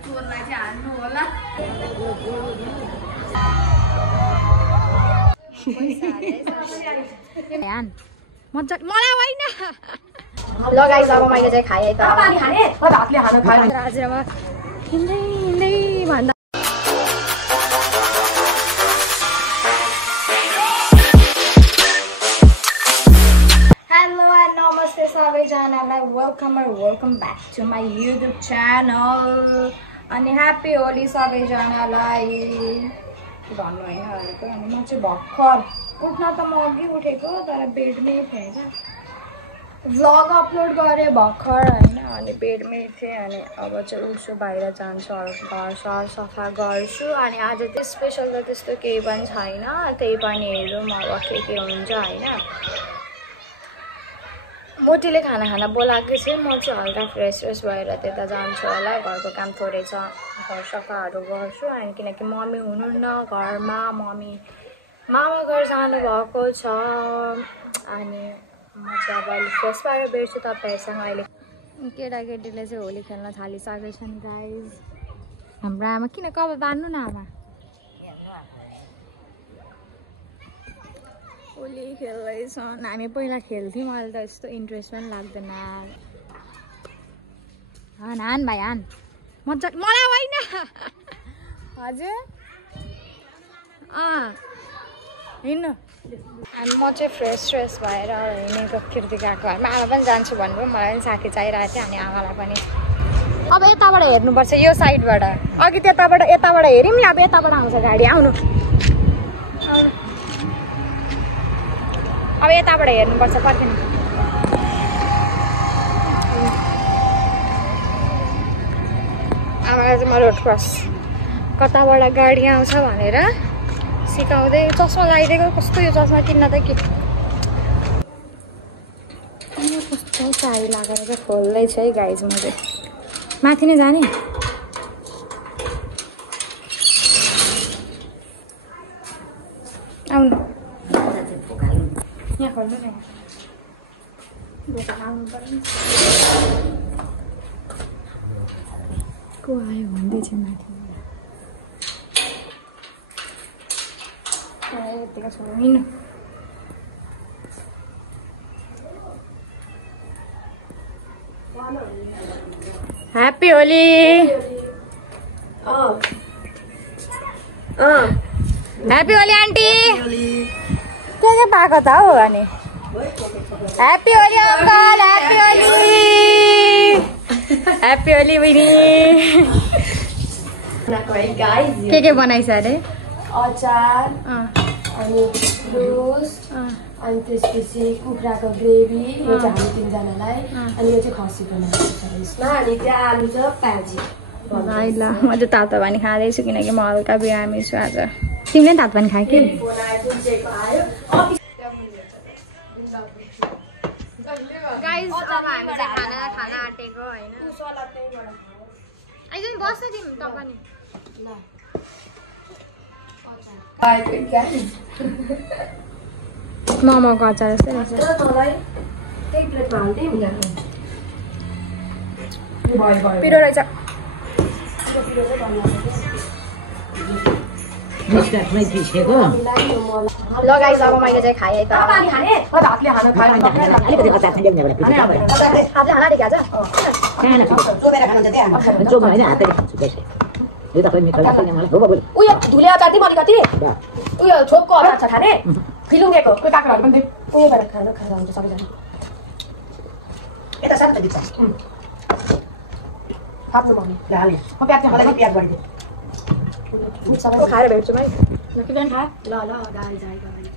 चोरलाई चाहिँ हान्नु होला। मजाले मलाई होइन। ल गाइस अब मैले चाहिँ खाएँ त। पानी खाने? भातले खानु खायो। आज अब हिँड्दै हिँड्दै भन्दा हेलो एन्ड नमस्ते सबैजनालाई, welcome back to my YouTube channel. अनि ह्याप्पी होली सबैजनालाई। भन्नु होइन अरूको। अनि म चाहिँ भर्खर उठ्न त म अघि उठेको, तर बेडमै थिएँ होइन। भ्लग अपलोड गरेँ भर्खर होइन। अनि बेडमै थिएँ। अनि अब चाहिँ उठ्छु, बाहिर जान्छु, घर सर सफा गर्छु। अनि आज चाहिँ स्पेसल त त्यस्तो केही पनि छैन, त्यही पनि हेरौँ अब के हुन्छ होइन। मोटीले खाना बोलाएको चाहिँ म चाहिँ हल्का फ्रेस भएर त्यता जान्छु होला। घरको काम थोरै छ, घर सफाहरू गर्छु। अनि किनकि मम्मी हुनुहुन्न घरमा, मामा घर जानुभएको छ। अनि म चाहिँ अब अहिले फ्रेस भएर भेट्छु तपाईँहरूसँग। अहिले केटाकेटीले चाहिँ होली खेल्न थालिसकेको छन् गाइज। हाम्रो आमा किन कब बान्नु न आमा। होली खेल्दैछन्। हामी पहिला खेल्थ्यौँ, अहिले त यस्तो इन्ट्रेस्ट पनि लाग्दैन। हान भाइ हान मजाले। मलाई होइन। हजुर हिँड्नु। अनि म चाहिँ फ्रेस भएर हिँडेको कृतिकाको घरमा। आमा पनि जान्छु भन्नुभयो, मलाई पनि साथी चाहिरहेको थियो। अनि आमालाई पनि अब यताबाट हेर्नुपर्छ, यो साइडबाट। अघि यताबाट हेऱ्यौँ नि, अब यताबाट आउँछ गाडी। आउनु अब यताबाट हेर्नुपर्छ, पर्खिनु। आमालाई चाहिँ म रोड क्रस कताबाट गाडी आउँछ भनेर सिकाउँदै चस्मा लगाइदिएको। कस्तो यो चस्मा किन्न त के कस्तो साडी लगाएर चाहिँ खोल्दैछ है गाइज। म चाहिँ माथि नै जाने। आउनु यहाँ खोल्नु न। को आयो भन्दैछ माथि। यतिको छोरो हिँड्नु। Happy Holi. Happy Holi aunty. के पाएको त हौ। अनि happy Holi uncle, happy Holi, happy Holi बहिनी। के बनाइस अरे? अचार अनि रोस्ट अनि त्यसपछि कुखुराको ग्रेभी। यो चाहिँ हामी तिनजनालाई। अनि यो चाहिँ खसी बनाएको छ यसमा। अनि त्यहाँ आलु छ प्याजी। भाइ ल म चाहिँ तातो पानी खाँदैछु, किनकि म हल्का बिरामी छु आज। तिमीले तातो पानी खायो कि? गाइस अब हामी चाहिँ खाना आँटेको होइन। आइज नि बस्छ तिमी त पनि। मोमोको अचार जस्तै रहेछ। पिरो रहेछ। ल गाइस अब मैले चाहिँ खाएँ त। पानी खाने? भातले खानु खायो। उयो धुले अचार दिउँ अलिकति। उयो छोपको अचार छ खाने? फिलुङ्गेको कोही काँक्राहरू पनि दिउँ। उयो गरेर खानु हुन्छ सबैजना। यता सानो त दिन्छ। थाप्नु मम्मी। म प्याज खाँदै प्याज गरिदिएँ। खाएर भेट्छु भाइ। किन खा? ल दाल जाई गरी।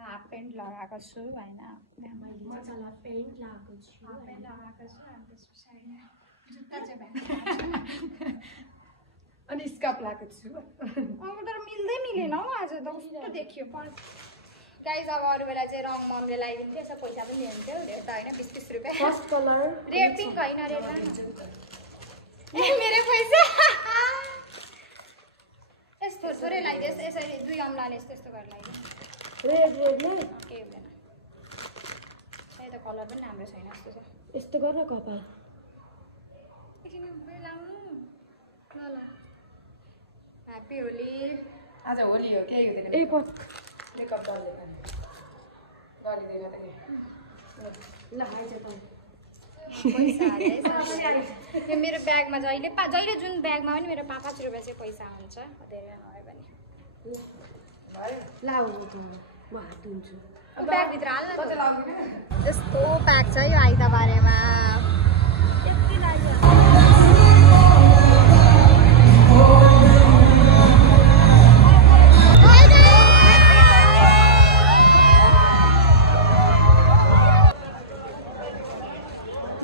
हाफ पेन्ट लगाएको छु होइन। मजाला पेन्ट लगाएको छु। अनि स्कार्फ लगाएको छु। तर मिल्दैन हौ आज त। कस्तो देखियो गाइस। अब अरू बेला चाहिँ रङ मम्मीले लगाइदिन्थ्यो, यसो पैसा पनि दिन्थ्यो। रेट त होइन 20-30 रुपियाँ। फर्स्ट कलर रेड पिङ्क होइन, रेड मेरो पैसा यस्तो थोरै लगाइदियोस्। यसरी 2 अम्लाले यस्तो गरेर लगाइदियो। रेड नै के हुँदैन। त कलर पनि राम्रो छैन जस्तो छ यस्तो गर न कपाल एकछिन लाउनु ल ल ह्याप्पी होली आज होली हो केही हुँदैन ए प मेकअप गर्दैन गरिदिएन त ल आइज त यो मेरो ब्यागमा जहिले जुन ब्यागमा पनि मेरो 5-5 रुपियाँ चाहिँ पैसा हुन्छ धेरै नभए पनि लाउ म हात धुन्छु ब्यागभित्र हाल्न यस्तो प्याक छ यो आइतबारेमा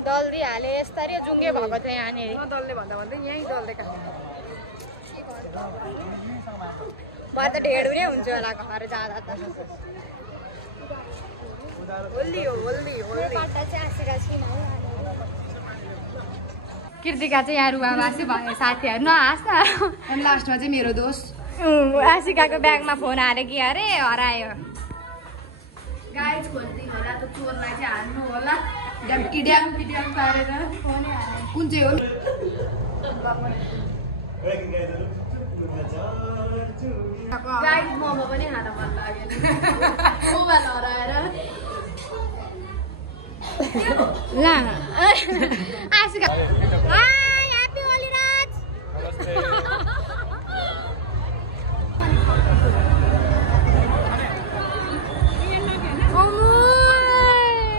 दल्दी हाले यस्तरी जुङ्गे भएको थियो यहाँनिर दल्ने भन्दा भन्दै यहीँ दल्दै काम म त ढेडुरै हुन्छु होला घर जाँदा त होली हो होली होली कृतिका चाहिँ यहाँ रुवाबासी भयो साथीहरू नहाँस न अनि लास्टमा चाहिँ मेरो दोष आशिकाको ब्यागमा फोन हाल्यो कि अरे हरायो गाइज खोलिदिनु होला त चोरलाई चाहिँ हान्नु होला इड्याम पिड्याम पारेर कुन चाहिँ हो गाइज मोमो पनि खान मन लाग्यो मोबाइल हराएर ला आशिका ह्याप्पी होली राज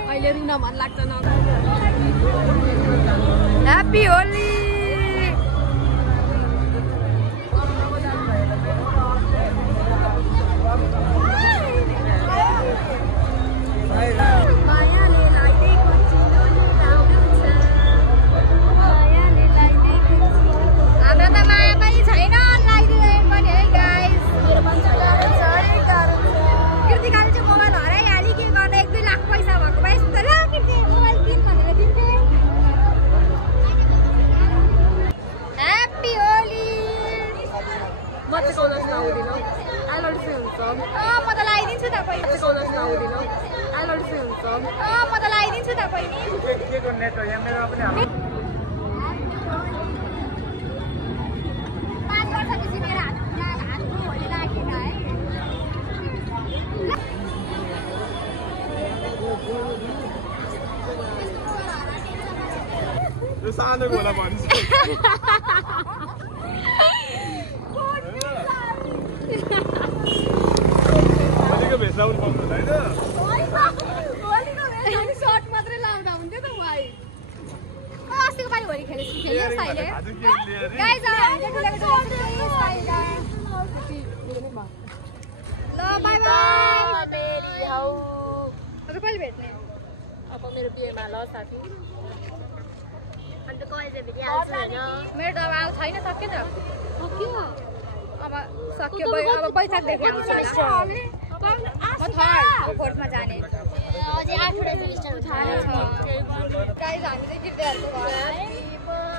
अहिले रुन मन लाग्छ न ह्याप्पी होली सानो गोला भन्छ होलीको भेष लाउनु पाउँदैन होइन सर्ट मात्रै लाउँदा हुन्थ्यो त भाइ अस्तिको पालि होली खेलेको ल बाई बाई कहिले भेट्ने अब मेरो बिहेमा ल साथी मेरो त अब आउ छैन सक्यो त अब सक्यो अब बैशाखदेखि आउँछ म थर्ड फोर्थमा जाने गाइज हामी चाहिँ गिर्देहरूको घर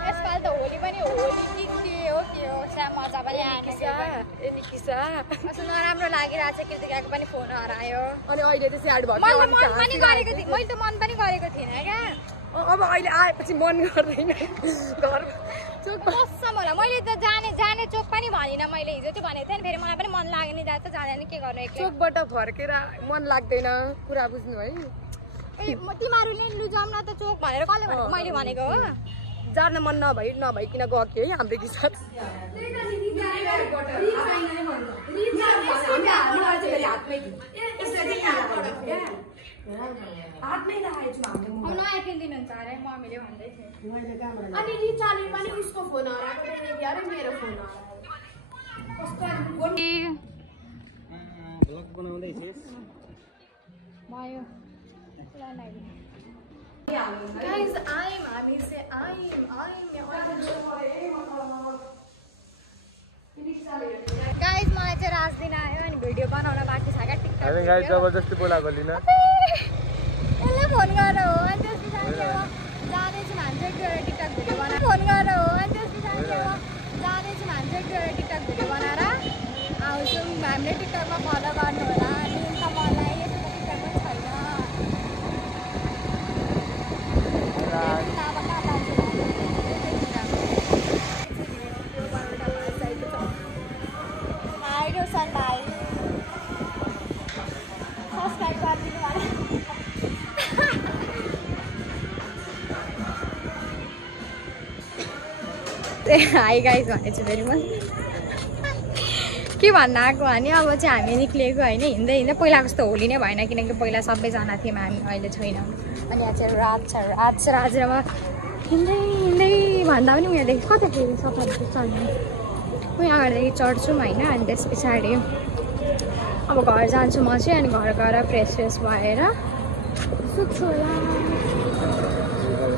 यसपालि त होली पनि होली के हो मजा पनि कस्तो नराम्रो लागिरहेको छ कृतिकाको पनि फोन हरायो अनि अहिले चाहिँ स्याड भयो मैले त मन पनि गरेको थिइनँ क्या अब अहिले आएपछि मन गर्दैन घर चोक कसम होला मैले त जाने चोक पनि भनिनँ मैले हिजो चाहिँ भनेको थिएँ नि फेरि मलाई पनि मन लाग्ने जान्छ जाँदैन के गर्नु चोकबाट फर्केर मन लाग्दैन कुरा बुझ्नु है तिमीहरूले लुजाउँ न त चोक भनेर कसले भनेको मैले भनेको हो जान मन नभइकन गएको है हाम्रो किसान नयाँ किनिदिनुहुन्छ अरे मम्मीले भन्दै थियो अनि रिचाले पनि उसको फोन हराएको अरे मेरो फोन भयो Guys, हामी से गाइज मलाई चाहिँ राजदिन आयो अनि भिडियो बनाउन बाँकी छ क्या टिकटक गाइज जबरजस्ती बोलाएको लिन यसले फोन गरेर हो अनि त्यस पछाडि जाँदैछु भन्छ टिकटक भिडियो बनाएर फोन गरेर हो अनि त्यस पछाडि जाँदैछु भन्छ टिकटक भिडियो बनाएर आउँछौँ हामीले टिकटकमा फलो गर्नु होला अनि त मलाई यस्तो टिकटक पनि छैन हाई गाइस भने चाहिँ फेरि म के भन्न आएको भने अब चाहिँ हामी निक्लिएको होइन हिँड्दै हिँड्दै पहिला जस्तो होली नै भएन किनकि पहिला सबैजना थियौँ हामी अहिले छैनौँ अनि यहाँ चाहिँ रात छ राजमा हिँड्दै हिँड्दै भन्दा पनि उनीहरूदेखि कता फेरि सफाहरू चढ्ने उयो अगाडिदेखि चढ्छौँ होइन अनि त्यस पछाडि अब घर जान्छु म चाहिँ अनि घर गएर फ्रेस भएर सुत्छु होला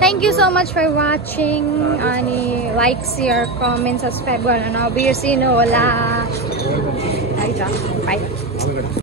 Thank you so much for watching and like, share, comment, subscribe गर्न नबिर्सिनु होला। Bye.